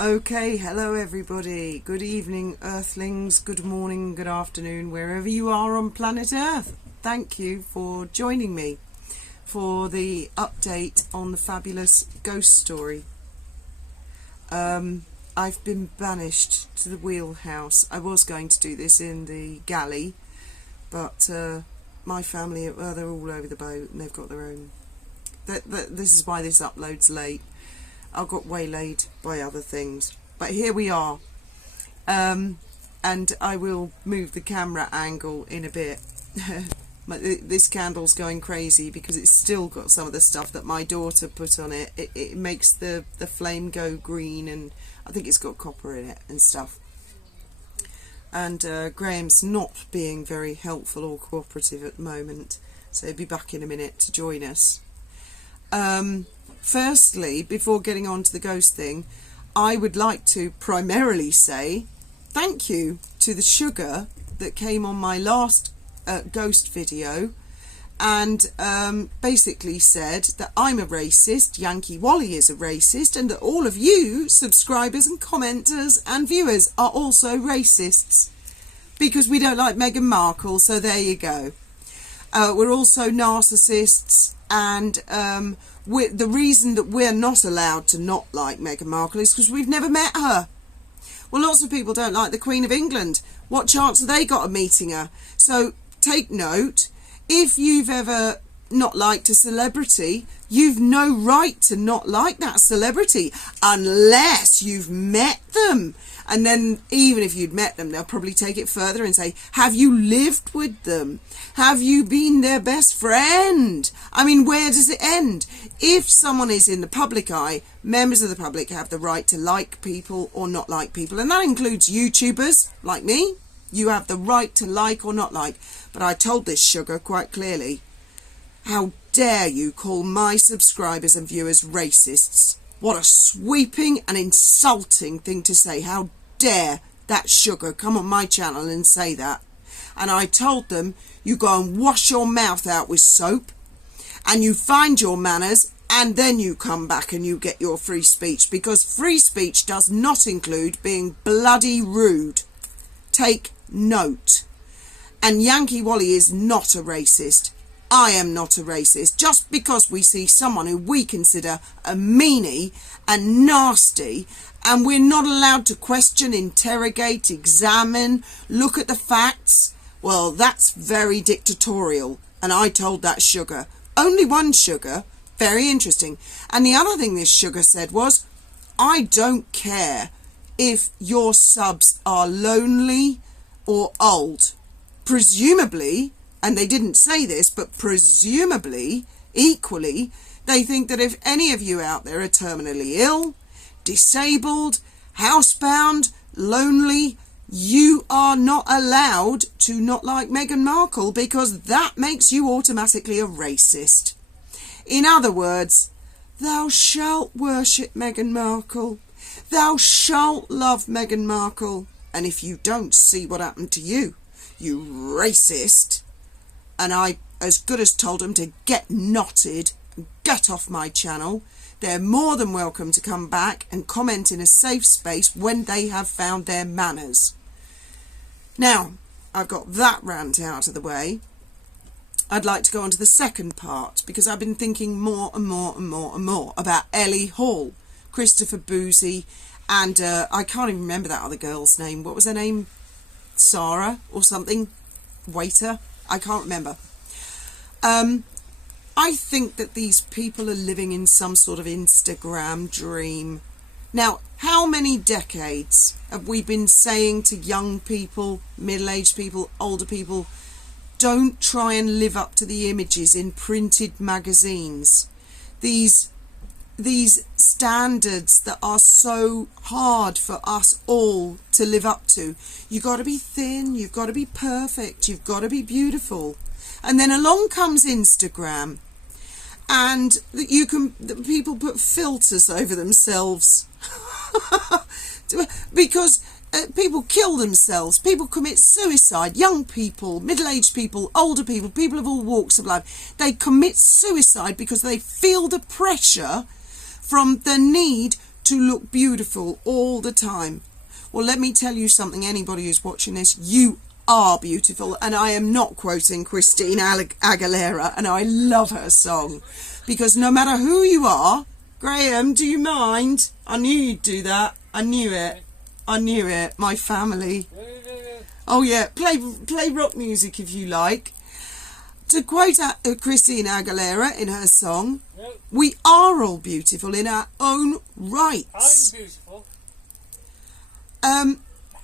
Okay, hello everybody. Good evening, Earthlings. Good morning, good afternoon, wherever you are on planet Earth. Thank you for joining me for the update on the fabulous ghost story. I've been banished to the wheelhouse. I was going to do this in the galley, but my family, well, they're all over the boat and they've got their own. This is why this upload's late. I got waylaid by other things, but here we are, and I will move the camera angle in a bit. This candle's going crazy because it's still got some of the stuff that my daughter put on it. It makes the flame go green, and I think it's got copper in it and stuff. And Graham's not being very helpful or cooperative at the moment, so he'll be back in a minute to join us. Firstly, before getting on to the ghost thing, I would like to primarily say thank you to the sugar that came on my last ghost video and basically said that I'm a racist, Yankee Wally is a racist, and that all of you subscribers and commenters and viewers are also racists because we don't like Meghan Markle, so there you go. We're also narcissists, and the reason that we're not allowed to not like Meghan Markle is because we've never met her. Well, lots of people don't like the Queen of England. What chance have they got of meeting her? So take note, if you've ever not liked a celebrity, you've no right to not like that celebrity unless you've met them. And then even if you'd met them, they'll probably take it further and say, have you lived with them? Have you been their best friend? I mean, where does it end? If someone is in the public eye, members of the public have the right to like people or not like people. And that includes YouTubers like me. You have the right to like or not like. But I told this sugar quite clearly, how dare you call my subscribers and viewers racists? What a sweeping and insulting thing to say. How dare that sugar come on my channel and say that? And I told them, you go and wash your mouth out with soap and you find your manners, and then you come back and you get your free speech, because free speech does not include being bloody rude. Take note. And Yankee Wally is not a racist. I am not a racist. Just because we see someone who we consider a meanie and nasty, and we're not allowed to question, interrogate, examine, look at the facts, well, that's very dictatorial. And I told that sugar. Only one sugar. Very interesting. And the other thing this sugar said was, I don't care if your subs are lonely or old. Presumably, and they didn't say this, but presumably, equally, they think that if any of you out there are terminally ill, disabled, housebound, lonely, you are not allowed to not like Meghan Markle, because that makes you automatically a racist. In other words, thou shalt worship Meghan Markle. Thou shalt love Meghan Markle. And if you don't, see what happened to you, you racist. And I as good as told them to get knotted and get off my channel. They're more than welcome to come back and comment in a safe space when they have found their manners. Now, I've got that rant out of the way. I'd like to go on to the second part, because I've been thinking more and more and more and more about Ellie Hall, Christopher Boozy, and I can't even remember that other girl's name. What was her name? Sarah or something? Waiter? I can't remember. I think that these people are living in some sort of Instagram dream. Now, how many decades have we been saying to young people, middle-aged people, older people, don't try and live up to the images in printed magazines? These standards that are so hard for us all to live up to. You've got to be thin, you've got to be perfect, you've got to be beautiful. And then along comes Instagram, and people put filters over themselves because people kill themselves, people commit suicide, young people, middle-aged people, older people, people of all walks of life. They commit suicide because they feel the pressure from the need to look beautiful all the time. Well, let me tell you something, anybody who's watching this, you are beautiful. And I am not quoting Christina Aguilera, and I love her song. Because no matter who you are, Graham, do you mind? I knew you'd do that. I knew it. I knew it. My family. Oh yeah, play rock music if you like. To quote Christina Aguilera in her song, we are all beautiful in our own rights. I'm beautiful.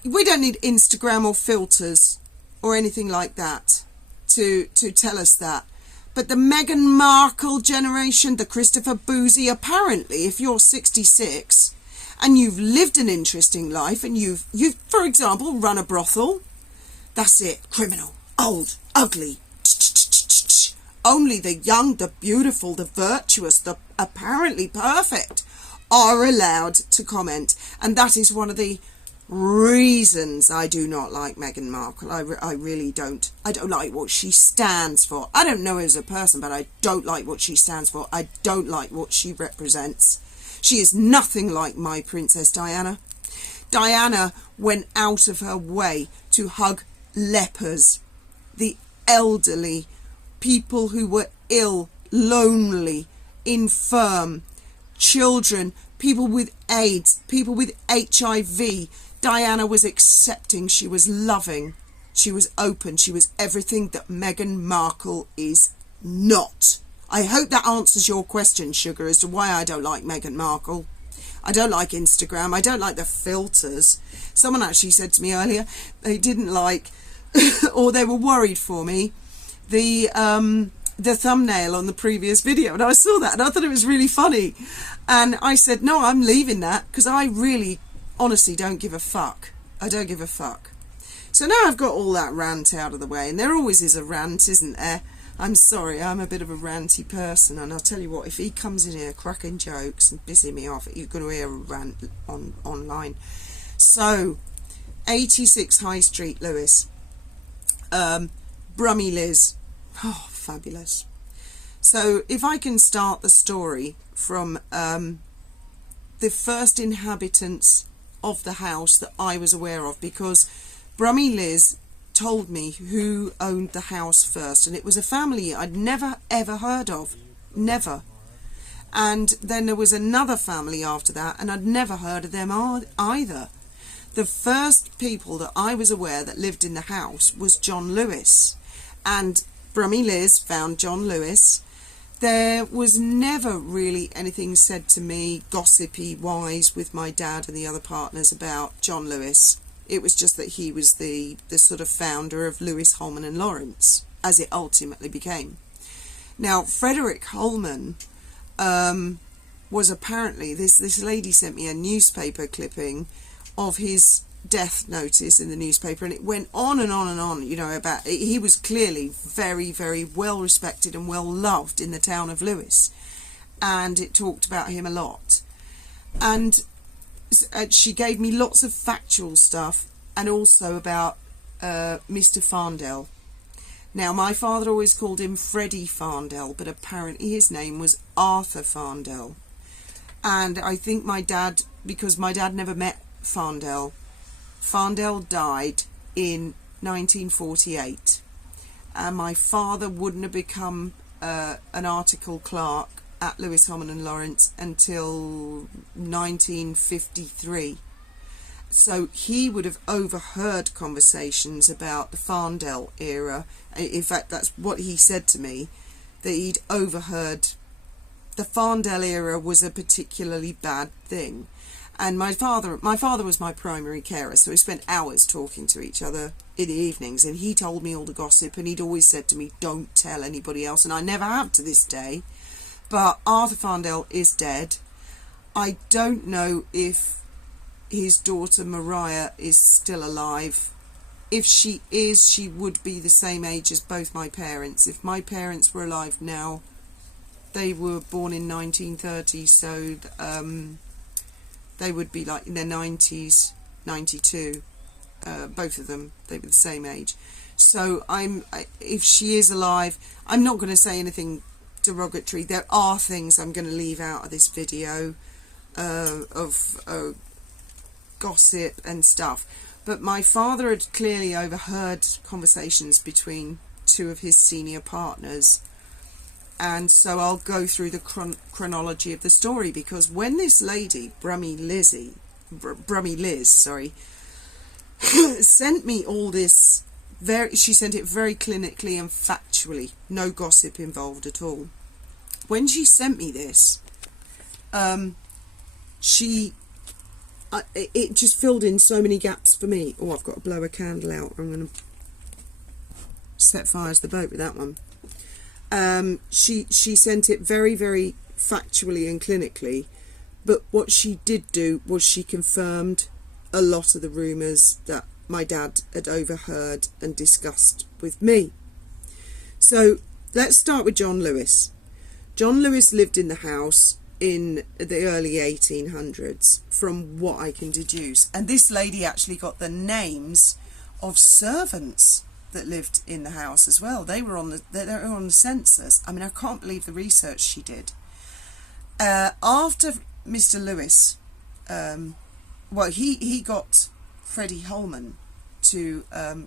We don't need Instagram or filters or anything like that to tell us that. But the Meghan Markle generation, the Christopher Boozy, apparently, if you're 66 and you've lived an interesting life and you've for example, run a brothel, that's it, criminal, old, ugly. Only the young, the beautiful, the virtuous, the apparently perfect are allowed to comment. And that is one of the reasons I do not like Meghan Markle. I really don't. I don't like what she stands for. I don't know her as a person, but I don't like what she stands for. I don't like what she represents. She is nothing like my Princess Diana. Diana went out of her way to hug lepers, the elderly, people who were ill, lonely, infirm, children, people with AIDS, people with HIV. Diana was accepting, she was loving, she was open, she was everything that Meghan Markle is not. I hope that answers your question, Sugar, as to why I don't like Meghan Markle. I don't like Instagram, I don't like the filters. Someone actually said to me earlier they didn't like, or they were worried for me, the thumbnail on the previous video, and I saw that and I thought it was really funny, and I said no, I'm leaving that because I really honestly don't give a fuck. I don't give a fuck. So now I've got all that rant out of the way, and there always is a rant, isn't there? I'm sorry, I'm a bit of a ranty person, and I'll tell you what, if he comes in here cracking jokes and pissing me off, you're going to hear a rant online. So 86 High Street, Lewis. Brummy Liz. Oh, fabulous. So if I can start the story from the first inhabitants of the house that I was aware of, because Brummy Liz told me who owned the house first, and it was a family I'd never ever heard of. Never. And then there was another family after that, and I'd never heard of them either. The first people that I was aware that lived in the house was John Lewis. And Brummy Liz found John Lewis. There was never really anything said to me gossipy wise with my dad and the other partners about John Lewis. It was just that he was the sort of founder of Lewis, Holman and Lawrence, as it ultimately became. Now, Frederick Holman was apparently, this lady sent me a newspaper clipping of his death notice in the newspaper, and it went on and on and on, you know, about he was clearly very, very well respected and well loved in the town of Lewis, and it talked about him a lot. And she gave me lots of factual stuff, and also about Mr. Farndell. Now, my father always called him Freddie Farndell, but apparently his name was Arthur Farndell. And I think my dad, because my dad never met Farndell, Farndell died in 1948, and my father wouldn't have become an article clerk at Lewis, Holman and Lawrence until 1953. So he would have overheard conversations about the Farndell era. In fact, that's what he said to me, that he'd overheard the Farndell era was a particularly bad thing. And my father was my primary carer, so we spent hours talking to each other in the evenings, and he told me all the gossip, and he'd always said to me, don't tell anybody else, and I never have to this day. But Arthur Farndell is dead. I don't know if his daughter Mariah is still alive. If she is, she would be the same age as both my parents. If my parents were alive now, they were born in 1930, so they would be like in their 90s, 92. Both of them, they were the same age. So if she is alive, I'm not going to say anything derogatory. There are things I'm going to leave out of this video. of gossip and stuff. But my father had clearly overheard conversations between two of his senior partners. And so I'll go through the chronology of the story, because when this lady, Brummy Liz, sent me all this, she sent it very clinically and factually, no gossip involved at all. When she sent me this, it just filled in so many gaps for me. Oh, I've got to blow a candle out. I'm going to set fire to the boat with that one. She sent it very, very factually and clinically, but what she did do was she confirmed a lot of the rumours that my dad had overheard and discussed with me. So let's start with John Lewis. John Lewis lived in the house in the early 1800s, from what I can deduce. And this lady actually got the names of servants that lived in the house as well. They were on the census. I mean, I can't believe the research she did. After Mr. Lewis, he got Freddie Holman to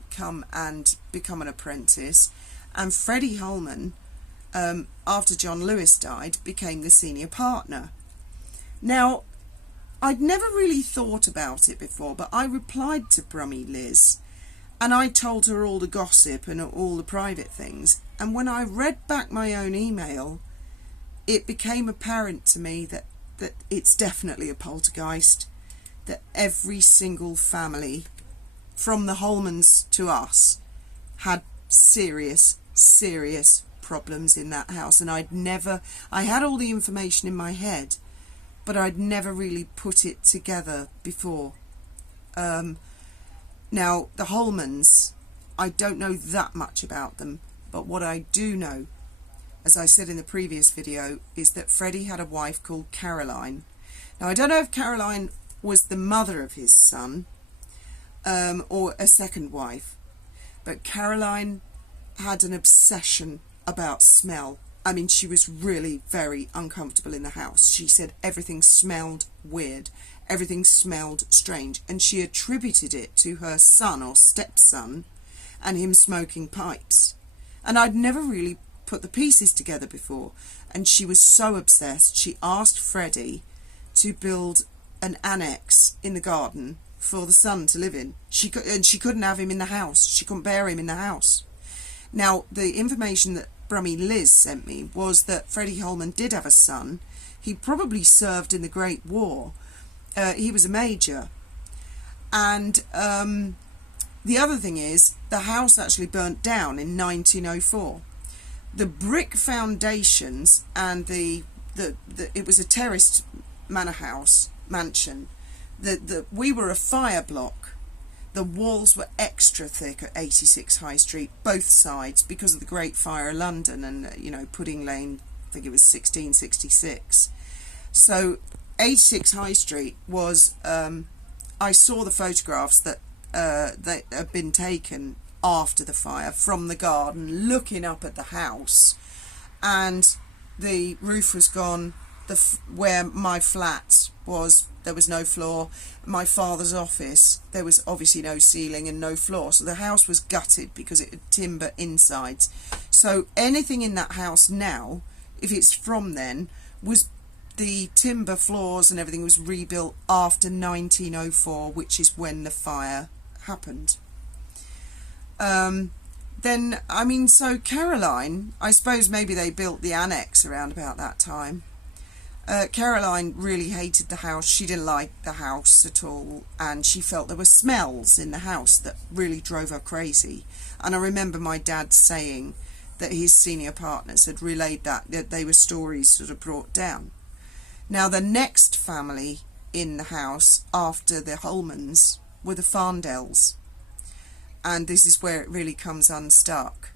come and become an apprentice, and Freddie Holman, after John Lewis died, became the senior partner. Now, I'd never really thought about it before, but I replied to Brummy Liz, and I told her all the gossip and all the private things. And when I read back my own email, it became apparent to me that it's definitely a poltergeist, that every single family, from the Holmans to us, had serious problems in that house. And I had all the information in my head, but I'd never really put it together before. Now, the Holmans, I don't know that much about them, but what I do know, as I said in the previous video, is that Freddie had a wife called Caroline. Now, I don't know if Caroline was the mother of his son, or a second wife, but Caroline had an obsession about smell. I mean, she was really very uncomfortable in the house. She said everything smelled weird. Everything smelled strange, and she attributed it to her son or stepson and him smoking pipes. And I'd never really put the pieces together before, and she was so obsessed, she asked Freddie to build an annex in the garden for the son to live in. She couldn't have him in the house. She couldn't bear him in the house. Now, the information that Brummy Liz sent me was that Freddie Holman did have a son. He probably served in the Great War. He was a major. And the other thing is, the house actually burnt down in 1904. The brick foundations and it was a terraced mansion. We were a fire block. The walls were extra thick at 86 High Street, both sides, because of the Great Fire of London and, Pudding Lane, I think it was 1666. So 86 High Street was, I saw the photographs that had been taken after the fire from the garden, looking up at the house, and the roof was gone. Where my flat was, there was no floor. My father's office, there was obviously no ceiling and no floor. So the house was gutted because it had timber insides. So anything in that house now, if it's from then, was the timber floors and everything was rebuilt after 1904, which is when the fire happened. So Caroline, I suppose maybe they built the annex around about that time. Caroline really hated the house. She didn't like the house at all, and she felt there were smells in the house that really drove her crazy. And I remember my dad saying that his senior partners had relayed that they were stories sort of brought down. Now, the next family in the house after the Holmans were the Farndells, and this is where it really comes unstuck.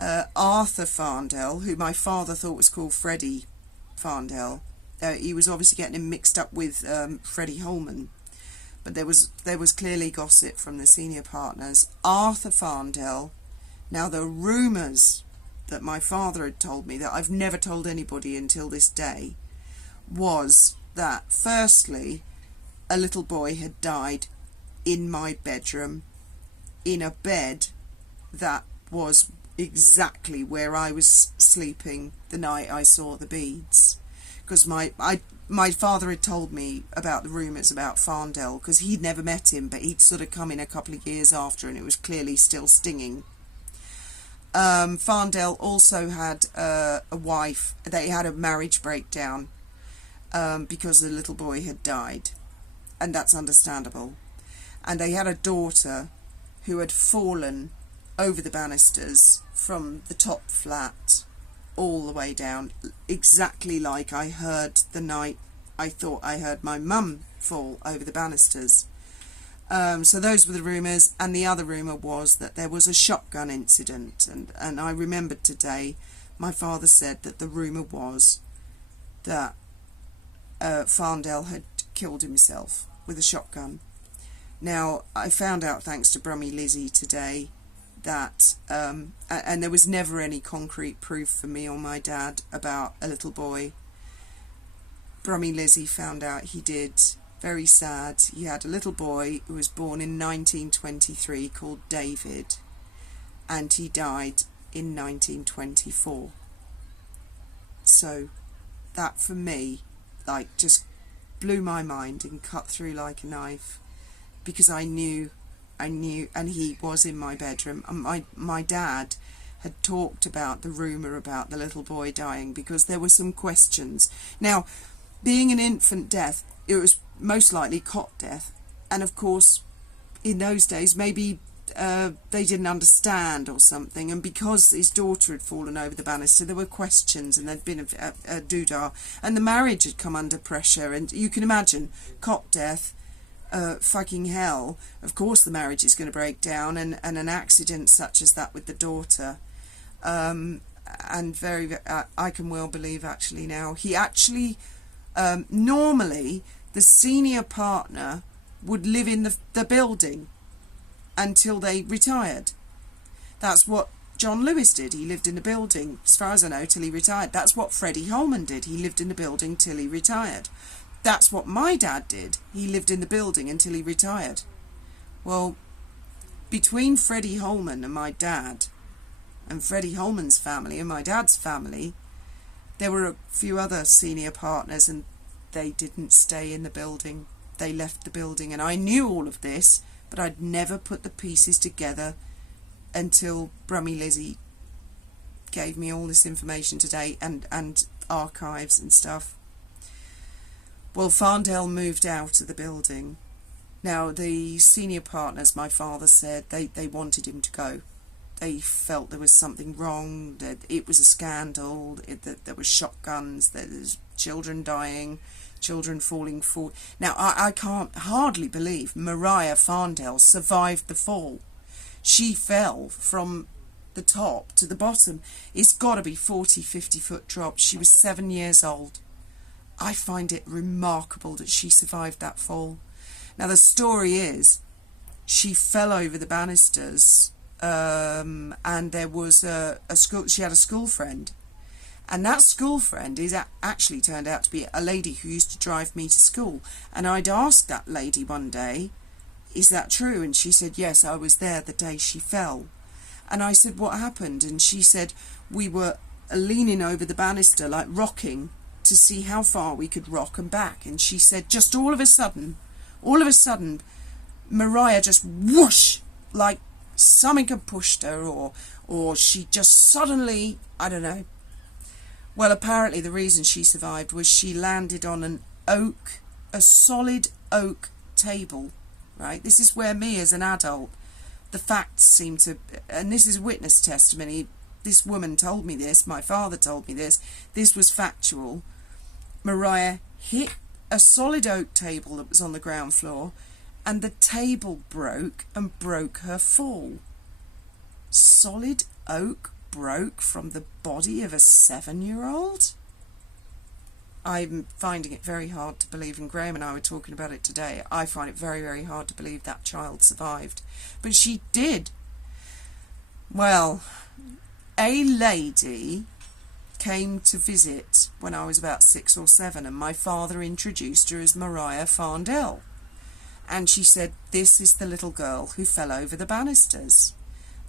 Arthur Farndell, who my father thought was called Freddie Farndell, he was obviously getting him mixed up with Freddie Holman, but there was clearly gossip from the senior partners. Arthur Farndell, now the rumours that my father had told me, that I've never told anybody until this day, was that firstly a little boy had died in my bedroom, in a bed that was exactly where I was sleeping the night I saw the beads, because my father had told me about the rumours about Farndell, because he'd never met him, but he'd sort of come in a couple of years after and it was clearly still stinging. Farndell also had a wife. They had a marriage breakdown because the little boy had died, and that's understandable. And they had a daughter who had fallen over the banisters from the top flat all the way down, exactly like I heard the night I thought I heard my mum fall over the banisters. So those were the rumours, and the other rumour was that there was a shotgun incident, and I remembered today my father said that the rumour was that Farndell had killed himself with a shotgun. Now, I found out, thanks to Brummy Lizzie today, that, and there was never any concrete proof for me or my dad about a little boy. Brummy Lizzie found out he did. Very sad. He had a little boy who was born in 1923 called David, and he died in 1924. So that for me, like, just blew my mind and cut through like a knife, because I knew, and he was in my bedroom, and my dad had talked about the rumour about the little boy dying, because there were some questions. Now, being an infant death, it was most likely cot death, and of course in those days maybe they didn't understand or something, and because his daughter had fallen over the banister there were questions, and there'd been a doodah, and the marriage had come under pressure, and you can imagine cot death, fucking hell, of course the marriage is going to break down, and an accident such as that with the daughter, and I can well believe actually now, he actually normally the senior partner would live in the building until they retired. That's what John Lewis did. He lived in the building, as far as I know, till he retired. That's what Freddie Holman did. He lived in the building till he retired. That's what my dad did. He lived in the building until he retired. Well, between Freddie Holman and my dad, and Freddie Holman's family and my dad's family, there were a few other senior partners, and they didn't stay in the building. They left the building, and I knew all of this, but I'd never put the pieces together until Brummy Lizzie gave me all this information today, and archives and stuff. Well, Farndell moved out of the building. Now, the senior partners, my father said, they wanted him to go. They felt there was something wrong, that it was a scandal, that there were shotguns, that there's children dying, children falling forward. Now, I can't hardly believe Mariah Farndell survived the fall. She fell from the top to the bottom. It's got to be 40, 50 foot drop. She was 7 years old. I find it remarkable that she survived that fall. Now, the story is she fell over the banisters, and there was she had a school friend, and that school friend is actually turned out to be a lady who used to drive me to school. And I'd asked that lady one day, is that true? And she said, yes, I was there the day she fell. And I said, what happened? And she said, we were leaning over the banister, like rocking, to see how far we could rock and back. And she said, just all of a sudden, Mariah just whoosh, like something had pushed her, or she just suddenly, I don't know. Well, apparently the reason she survived was she landed on a solid oak table, right? This is where me as an adult, the facts seem to, and this is witness testimony, this woman told me this, my father told me this was factual. Mariah hit a solid oak table that was on the ground floor, and the table broke and broke her fall. Solid oak broke from the body of a 7-year-old? I'm finding it very hard to believe, and Graham and I were talking about it today. I find it very, very hard to believe that child survived. But she did. Well, a lady came to visit when I was about 6 or 7, and my father introduced her as Mariah Farndell. And she said, "This is the little girl who fell over the banisters."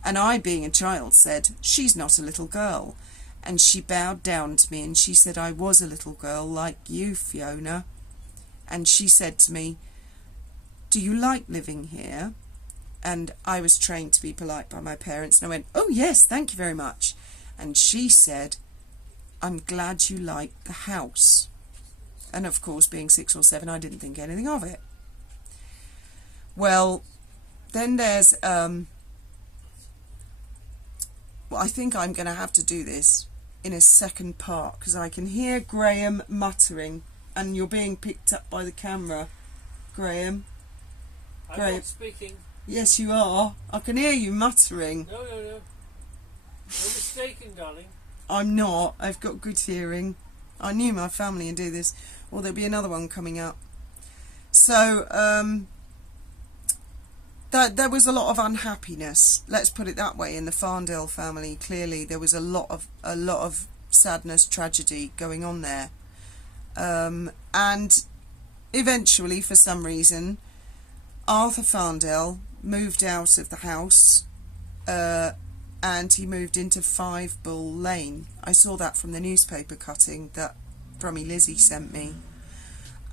And I, being a child, said, "She's not a little girl." And she bowed down to me and she said, "I was a little girl like you, Fiona." And she said to me, "Do you like living here?" And I was trained to be polite by my parents, and I went, "Oh yes, thank you very much." And she said, "I'm glad you like the house." And of course, being 6 or 7, I didn't think anything of it. Well, then there's well, I think I'm going to have to do this in a second part, because I can hear Graham muttering, and you're being picked up by the camera, Graham. I'm not speaking. Yes, you are. I can hear you muttering. No. You're mistaken, darling. I'm not. I've got good hearing. I knew my family would do this. Or there'll be another one coming up. So, there was a lot of unhappiness. Let's put it that way. In the Farndell family, clearly there was a lot of sadness, tragedy going on there. And eventually, for some reason, Arthur Farndell moved out of the house, and he moved into 5 Bull Lane. I saw that from the newspaper cutting that Brummy Lizzie sent me.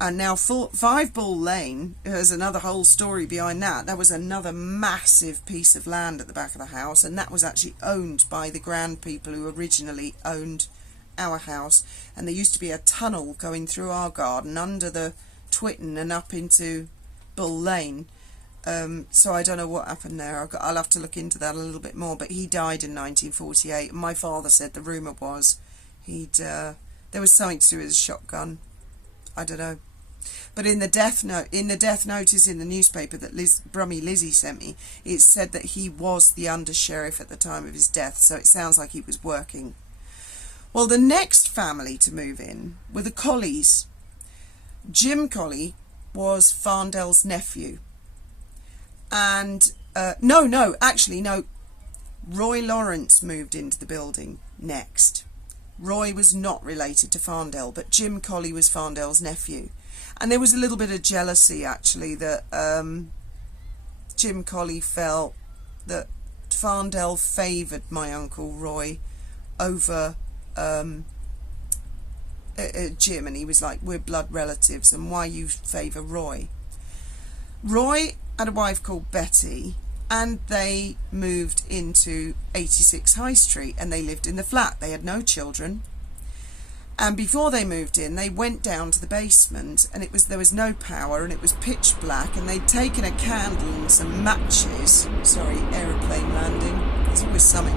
And now 5 Bull Lane, there's another whole story behind that. There was another massive piece of land at the back of the house, and that was actually owned by the grand people who originally owned our house. And there used to be a tunnel going through our garden under the Twitten and up into Bull Lane. So I don't know what happened there. I'll have to look into that a little bit more. But he died in 1948, and my father said the rumour was there was something to do with his shotgun. I don't know. But in the death notice in the newspaper that Brummy Lizzie sent me, it said that he was the under-sheriff at the time of his death. So it sounds like he was working. Well, the next family to move in were the Colleys. Jim Colley was Farndell's nephew. And, no, Roy Lawrence moved into the building next. Roy was not related to Farndell, but Jim Colley was Farndell's nephew. And there was a little bit of jealousy, actually, that Jim Colley felt that Farndell favoured my Uncle Roy over Jim, and he was like, "We're blood relatives, and why you favour Roy?" Roy had a wife called Betty, and they moved into 86 High Street, and they lived in the flat. They had no children. And before they moved in, they went down to the basement, and there was no power, and it was pitch black, and they'd taken a candle and some matches. Sorry, aeroplane landing. There's always something